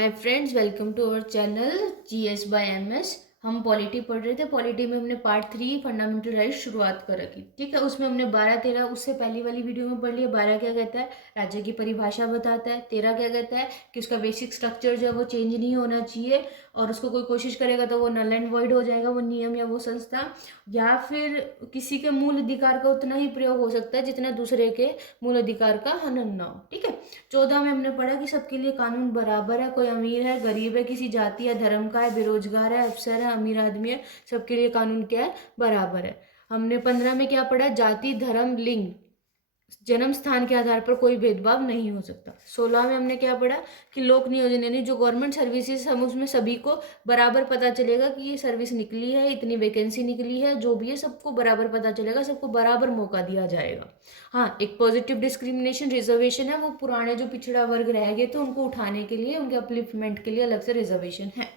Hi friends, welcome to our channel GS by MS. हम polity पढ़ रहे थे। पॉलिटी में हमने पार्ट 3 फंडामेंटल राइट शुरुआत कर रखी। ठीक है, उसमें हमने 12-13 उससे पहली वाली वीडियो में पढ़ लिया। 12 क्या कहता है, राज्य की परिभाषा बताता है। 13 क्या कहता है कि उसका बेसिक स्ट्रक्चर जो है वो चेंज नहीं होना चाहिए और उसको कोई कोशिश करेगा तो वो नल एंड वॉइड हो जाएगा, वो नियम या वो संस्था। या फिर किसी के मूल अधिकार का उतना ही प्रयोग हो सकता है जितना दूसरे के मूल अधिकार का हनन ना हो। ठीक है। 14 में हमने पढ़ा कि सबके लिए कानून बराबर है, कोई अमीर है, गरीब है, किसी जाति या धर्म का है, बेरोजगार है, अफसर है, अमीर आदमी है, सबके लिए कानून क्या है, बराबर है। हमने 15 में क्या पढ़ा, जाति, धर्म, लिंग, जन्म स्थान के आधार पर कोई भेदभाव नहीं हो सकता। 16 में हमने क्या पढ़ा कि लोक नियोजन यानी जो गवर्नमेंट सर्विसेज हम उसमें सभी को बराबर पता चलेगा कि ये सर्विस निकली है, इतनी वैकेंसी निकली है, जो भी है सबको बराबर पता चलेगा, सबको बराबर मौका दिया जाएगा। हाँ, एक पॉजिटिव डिस्क्रिमिनेशन रिजर्वेशन है, वो पुराने जो पिछड़ा वर्ग रह गए थे उनको उठाने के लिए, उनके अपलिफ्टमेंट के लिए अलग से रिजर्वेशन है।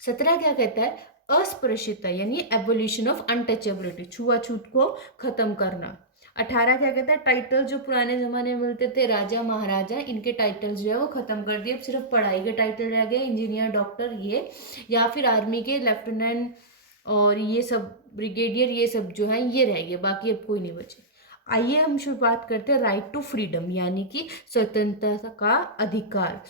17 क्या कहता है, अस्पृश्यता यानी एबोल्यूशन ऑफ अनटचेबिलिटी, छुआछूत को खत्म करना। 18 क्या कहता है, टाइटल जो पुराने जमाने में मिलते थे राजा महाराजा, इनके टाइटल्स जो है वो खत्म कर दिए, अब सिर्फ पढ़ाई के टाइटल रह गए, इंजीनियर, डॉक्टर ये, या फिर आर्मी के लेफ्टिनेंट और ये सब ब्रिगेडियर, ये सब जो है ये रह गए, बाकी अब कोई नहीं बचे। आइए हम शुरुआत करते हैं राइट टू फ्रीडम यानी कि स्वतंत्रता का अधिकार।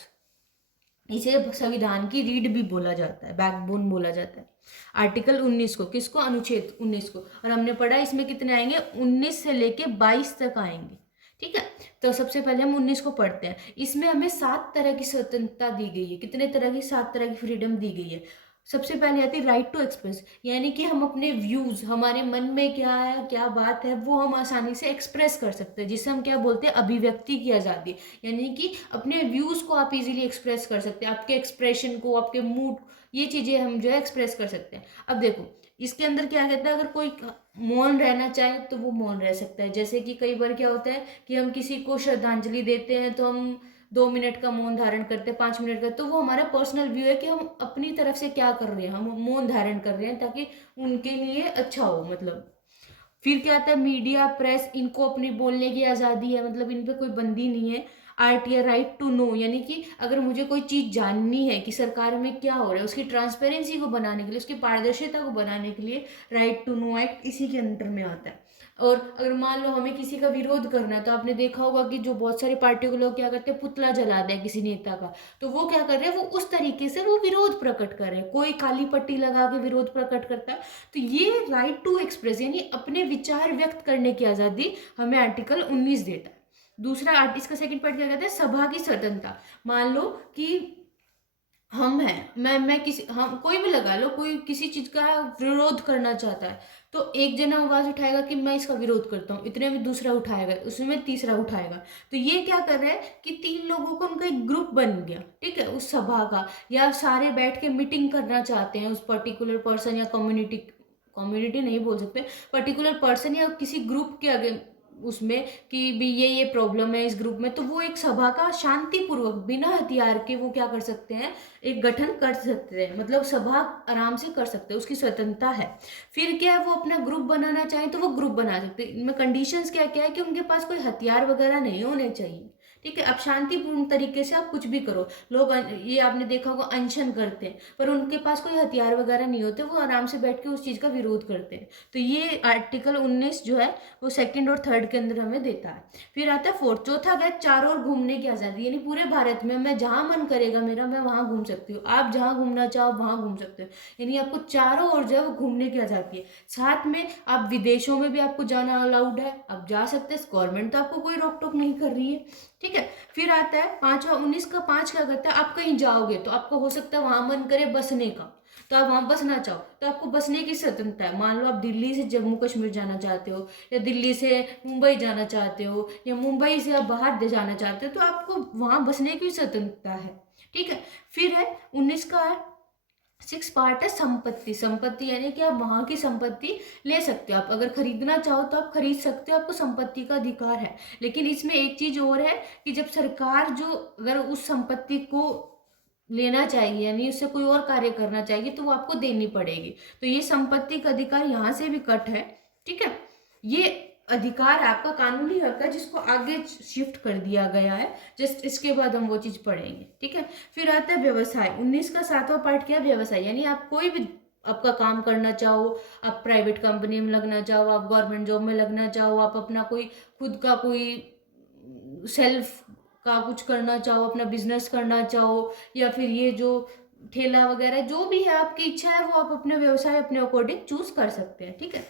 इसे संविधान की रीढ़ भी बोला जाता है, बैकबोन बोला जाता है। आर्टिकल 19 को, किसको, अनुच्छेद 19 को। और हमने पढ़ा इसमें कितने आएंगे, 19 से लेके 22 तक आएंगे। ठीक है, तो सबसे पहले हम 19 को पढ़ते हैं। इसमें हमें 7 तरह की स्वतंत्रता दी गई है। कितने तरह की, 7 तरह की फ्रीडम दी गई है। सबसे पहले आती है राइट टू एक्सप्रेस, यानी कि हम अपने व्यूज, हमारे मन में क्या है, क्या बात है, वो हम आसानी से एक्सप्रेस कर सकते हैं, जिसे हम क्या बोलते हैं, अभिव्यक्ति की आज़ादी। यानी कि अपने व्यूज को आप इजीली एक्सप्रेस कर सकते हैं, आपके एक्सप्रेशन को, आपके मूड, ये चीजें हम जो है एक्सप्रेस कर सकते हैं। अब देखो इसके अंदर क्या कहता है, अगर कोई मौन रहना चाहे तो वो मौन रह सकता है। जैसे कि कई बार क्या होता है कि हम किसी को श्रद्धांजलि देते हैं तो हम 2 मिनट का मौन धारण करते हैं, 5 मिनट का, तो वो हमारा पर्सनल व्यू है कि हम अपनी तरफ से क्या कर रहे हैं, हम मौन धारण कर रहे हैं ताकि उनके लिए अच्छा हो, मतलब। फिर क्या आता है, मीडिया, प्रेस, इनको अपनी बोलने की आज़ादी है, मतलब इन पे कोई बंदी नहीं है। आरटीआई, राइट टू नो, यानी कि अगर मुझे कोई चीज़ जाननी है कि सरकार में क्या हो रहा है, उसकी ट्रांसपेरेंसी को बनाने के लिए, उसकी पारदर्शिता को बनाने के लिए राइट टू नो एक्ट इसी के अंडर में आता है। और अगर मान लो हमें किसी का विरोध करना है, तो आपने देखा होगा कि जो बहुत सारी पार्टियों के लोग क्या करते हैं, पुतला जला दें किसी नेता का, तो वो क्या कर रहे हैं, वो उस तरीके से वो विरोध प्रकट कर रहे हैं। कोई काली पट्टी लगा के विरोध प्रकट करता है। तो ये राइट टू एक्सप्रेस यानी अपने विचार व्यक्त करने की आज़ादी हमें आर्टिकल 19 देता है। दूसरा इसका सेकंड पार्ट क्या कहता है, सभा की स्वतंत्रता। मान लो कि हम हैं, मैं किसी, हम कोई भी लगा लो, कोई किसी चीज का विरोध करना चाहता है, तो एक जना आवाज उठाएगा कि मैं इसका विरोध करता हूँ, इतने में दूसरा उठाएगा, उसमें तीसरा उठाएगा। तो ये क्या कर रहा है कि 3 लोगों का उनका एक ग्रुप बन गया, ठीक है, उस सभा का, या सारे बैठ के मीटिंग करना चाहते हैं उस पर्टिकुलर पर्सन या कम्युनिटी, कम्युनिटी नहीं बोल सकते, पर्टिकुलर पर्सन या किसी ग्रुप के आगे, उसमें कि भी ये प्रॉब्लम है इस ग्रुप में, तो वो एक सभा का शांतिपूर्वक बिना हथियार के वो क्या कर सकते हैं, एक गठन कर सकते हैं, मतलब सभा आराम से कर सकते हैं, उसकी स्वतंत्रता है। फिर क्या है, वो अपना ग्रुप बनाना चाहे तो वो ग्रुप बना सकते हैं। इनमें कंडीशंस क्या क्या है कि उनके पास कोई हथियार वगैरह नहीं होने चाहिए। ठीक है, अब शांतिपूर्ण तरीके से आप कुछ भी करो। लोग ये आपने देखा होगा अनशन करते हैं, पर उनके पास कोई हथियार वगैरह नहीं होते, वो आराम से बैठ के उस चीज का विरोध करते हैं। तो ये आर्टिकल 19 जो है वो सेकंड और थर्ड के अंदर हमें देता है। फिर आता है फोर्थ, चौथा क्या, चारों ओर घूमने की आजादी, यानी पूरे भारत में मैं जहां मन करेगा मेरा, मैं वहां घूम सकती हूँ, आप जहां घूमना चाहो वहां घूम सकते हो, यानी आपको चारों ओर जो है वो घूमने की आजादी है। साथ में आप विदेशों में भी आपको जाना अलाउड है, आप जा सकते हैं, गवर्नमेंट तो आपको कोई रोक टोक नहीं कर रही है। ठीक है, फिर आता है पांचवा, 19 का 5 क्या करता है, आप कहीं जाओगे तो आपको हो सकता है वहां मन करे बसने का, तो आप वहां बसना चाहो तो आपको बसने की स्वतंत्रता है। मान लो आप दिल्ली से जम्मू कश्मीर जाना चाहते हो, या दिल्ली से मुंबई जाना चाहते हो, या मुंबई से आप बाहर दे जाना चाहते हो, तो आपको वहां बसने की स्वतंत्रता है। ठीक है, फिर है 19 का 6 पार्ट है संपत्ति। संपत्ति यानी कि आप वहां की संपत्ति ले सकते हो, आप अगर खरीदना चाहो तो आप खरीद सकते हो, आपको संपत्ति का अधिकार है। लेकिन इसमें एक चीज और है कि जब सरकार जो अगर उस संपत्ति को लेना चाहिए यानी उससे कोई और कार्य करना चाहिए तो वो आपको देनी पड़ेगी। तो ये संपत्ति का अधिकार यहाँ से भी कट है। ठीक है, ये अधिकार आपका, कानूनी हक है जिसको आगे शिफ्ट कर दिया गया है। जस्ट इसके बाद हम वो चीज पढ़ेंगे, ठीक है। फिर आता है व्यवसाय। 19 का 7वां पार्ट क्या है? व्यवसाय। यानी आप कोई भी आपका काम करना चाहो, आप प्राइवेट कंपनी में लगना चाहो, आप गवर्नमेंट जॉब में लगना चाहो, आप अपना कोई खुद का कोई सेल्फ का कुछ करना चाहो, अपना बिजनेस करना चाहो, या फिर ये जो ठेला वगैरह जो भी है आपकी इच्छा है वो आप अपने व्यवसाय अपने अकॉर्डिंग चूज कर सकते हैं, ठीक है।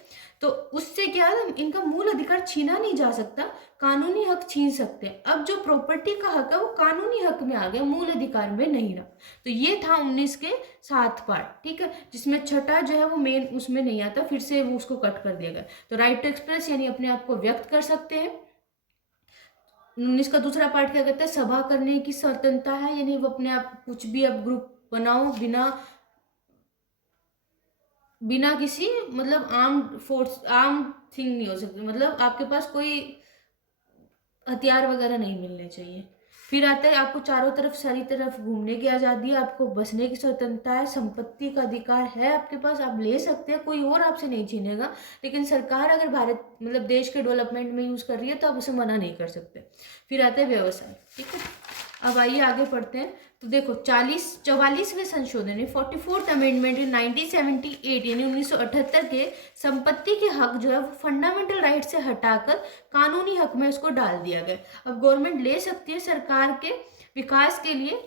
तो उससे क्या है, इनका मूल अधिकार छीना नहीं जा सकता, कानूनी हक छीन सकते हैं। अब जो प्रॉपर्टी का हक है वो कानूनी हक में आ गया, मूल अधिकार में नहीं रहा। तो ये था 19 के 7 पार्ट, ठीक है, जिसमें छठा जो है वो मेन उसमें नहीं आता, फिर से वो उसको कट कर दिया गया। तो राइट टू एक्सप्रेस यानी अपने आप को व्यक्त कर सकते हैं। 19 का दूसरा पार्ट क्या कहता है? सभा करने की स्वतंत्रता है, यानी वो अपने आप कुछ भी आप ग्रुप बनाओ बिना बिना किसी मतलब आर्म थिंग नहीं हो सकती, मतलब आपके पास कोई हथियार वगैरह नहीं मिलने चाहिए। फिर आता है आपको चारों तरफ सारी तरफ घूमने की आज़ादी है, आपको बसने की स्वतंत्रता है, संपत्ति का अधिकार है आपके पास, आप ले सकते हैं, कोई और आपसे नहीं छीनेगा। लेकिन सरकार अगर भारत मतलब देश के डेवलपमेंट में यूज़ कर रही है तो आप उसे मना नहीं कर सकते। फिर आता है व्यवसाय, ठीक है। अब आइए आगे पढ़ते हैं। तो देखो 44वें संशोधन यानी 44th अमेंडमेंट इन 1978 यानी 1978 के संपत्ति के हक जो है वो फंडामेंटल राइट से हटाकर कानूनी हक में उसको डाल दिया गया। अब गवर्नमेंट ले सकती है सरकार के विकास के लिए,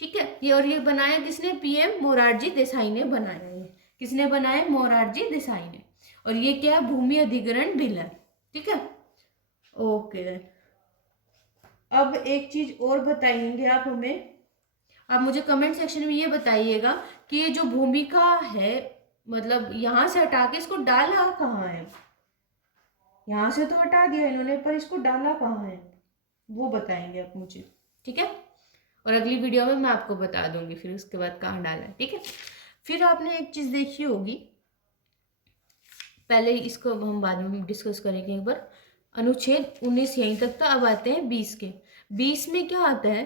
ठीक है। ये और ये बनाया किसने? पीएम मोरारजी देसाई ने बनाया। ये किसने बनाया? मोरारजी देसाई ने। और ये क्या है? भूमि अधिग्रहण बिल है, ठीक है। ओके, अब एक चीज और बताएंगे आप हमें, आप मुझे कमेंट सेक्शन में ये बताइएगा कि ये जो भूमिका है मतलब यहाँ से हटा के इसको डाला कहाँ है? यहाँ से तो हटा दिया इन्होंने, पर इसको डाला कहाँ है वो बताएंगे आप मुझे, ठीक है। और अगली वीडियो में मैं आपको बता दूंगी फिर उसके बाद कहाँ डाला है, ठीक है। फिर आपने एक चीज देखी होगी, पहले इसको हम बाद में डिस्कस करेंगे एक बार। अनुच्छेद 19 यहीं तक था। अब आते हैं 20 के। 20 में क्या आता है?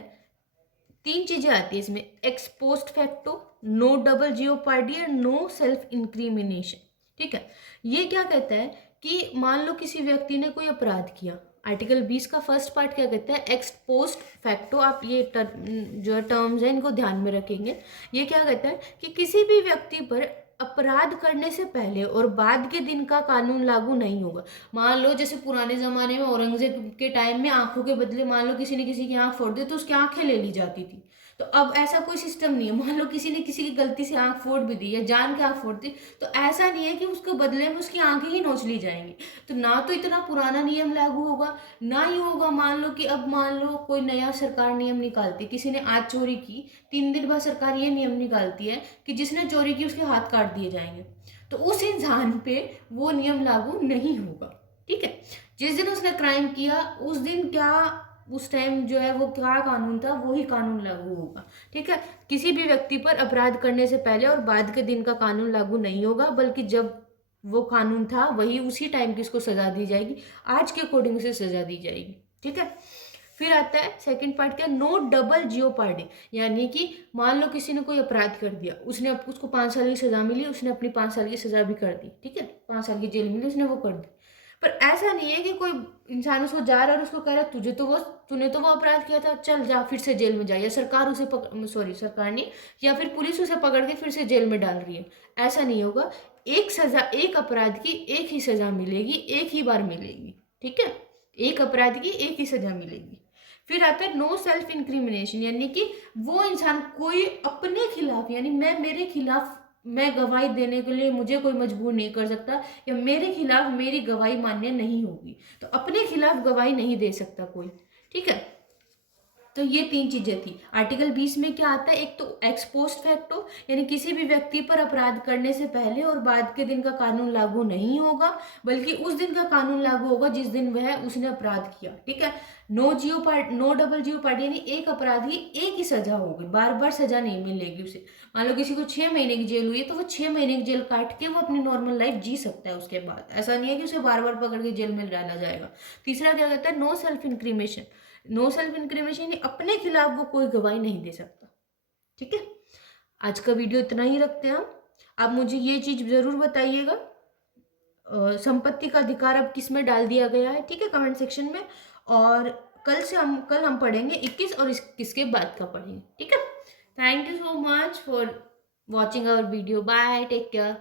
3 चीजें आती है इसमें, ex post facto, no double jeopardy and no self incrimination, ठीक है। ये क्या कहता है कि मान लो किसी व्यक्ति ने कोई अपराध किया, आर्टिकल 20 का फर्स्ट पार्ट क्या कहता है? X post facto. आप ये जो टर्म्स है इनको ध्यान में रखेंगे। ये क्या कहता है कि किसी भी व्यक्ति पर अपराध करने से पहले और बाद के दिन का कानून लागू नहीं होगा। मान लो जैसे पुराने जमाने में औरंगजेब के टाइम में आंखों के बदले मान लो किसी ने किसी की आंख फोड़ दी तो उसकी आंखें ले ली जाती थी। तो अब ऐसा कोई सिस्टम नहीं है। मान लो किसी ने किसी की गलती से आंख फोड़ भी दी या जान के आंख फोड़ दी, तो ऐसा नहीं है कि उसके बदले में उसकी आंखें ही नोच ली जाएंगी। तो ना तो इतना पुराना नियम लागू होगा, ना ही होगा मान लो कि अब मान लो कोई नया सरकार नियम निकालती, किसी ने आज चोरी की, 3 दिन बाद सरकार ये नियम निकालती है कि जिसने चोरी की उसके हाथ काट दिए जाएंगे। तो उस इंसान पे वो नियम लागू नहीं होगा, ठीक है। जिस दिन उसने क्राइम किया उस दिन क्या उस टाइम जो है वो क्या कानून था वही कानून लागू होगा, ठीक है। किसी भी व्यक्ति पर अपराध करने से पहले और बाद के दिन का कानून लागू नहीं होगा, बल्कि जब वो कानून था वही उसी टाइम की उसको सजा दी जाएगी, आज के अकॉर्डिंग से सजा दी जाएगी, ठीक है। फिर आता है सेकंड पार्ट क्या? No double jeopardy. यानी कि मान लो किसी ने कोई अपराध कर दिया, उसको 5 साल की सजा मिली, उसने अपनी 5 साल की सजा भी कर दी, ठीक है, 5 साल की जेल मिली, उसने वो कर दी। पर ऐसा नहीं है कि कोई इंसान उसको जा रहा है और उसको कह रहा है तूने तो वो अपराध किया था, चल जा फिर से जेल में जा, या सरकार उसे सरकार नहीं, या फिर पुलिस उसे पकड़ के फिर से जेल में डाल रही है। ऐसा नहीं होगा। एक सजा, एक अपराध की एक ही सजा मिलेगी, एक ही बार मिलेगी, ठीक है। एक अपराध की एक ही सजा मिलेगी। फिर आता है नो सेल्फ इंक्रिमिनेशन, यानी कि वो इंसान कोई अपने खिलाफ, यानी मेरे खिलाफ मैं गवाही देने के लिए मुझे कोई मजबूर नहीं कर सकता, या मेरे खिलाफ मेरी गवाही मान्य नहीं होगी, तो अपने खिलाफ गवाही नहीं दे सकता कोई, ठीक है। तो ये 3 चीजें थी। आर्टिकल 20 में क्या आता है? एक तो एक्स पोस्ट फैक्टो, यानी किसी भी व्यक्ति पर अपराध करने से पहले और बाद के दिन का कानून लागू नहीं होगा, बल्कि उस दिन का कानून लागू होगा जिस दिन वह उसने अपराध किया, ठीक है। नो डबल जियोपार्डी, यानी एक अपराध की एक ही सजा होगी, बार बार सजा नहीं मिलेगी उसे। मान लो किसी को 6 महीने की जेल हुई है तो वो 6 महीने की जेल काट के वो अपनी नॉर्मल लाइफ जी सकता है उसके बाद। ऐसा नहीं है कि उसे बार बार पकड़ के जेल में डाला जाएगा। तीसरा क्या कहता है? No self incrimination. No self incrimination, अपने खिलाफ वो कोई गवाही नहीं दे सकता, ठीक है। आज का वीडियो इतना ही रखते हैं हम। आप मुझे ये चीज जरूर बताइएगा संपत्ति का अधिकार अब किस में डाल दिया गया है, ठीक है, कमेंट सेक्शन में। और कल हम पढ़ेंगे 21 और 21 के बाद का पढ़ेंगे, ठीक है। Thank you so much for watching our video. Bye, take care.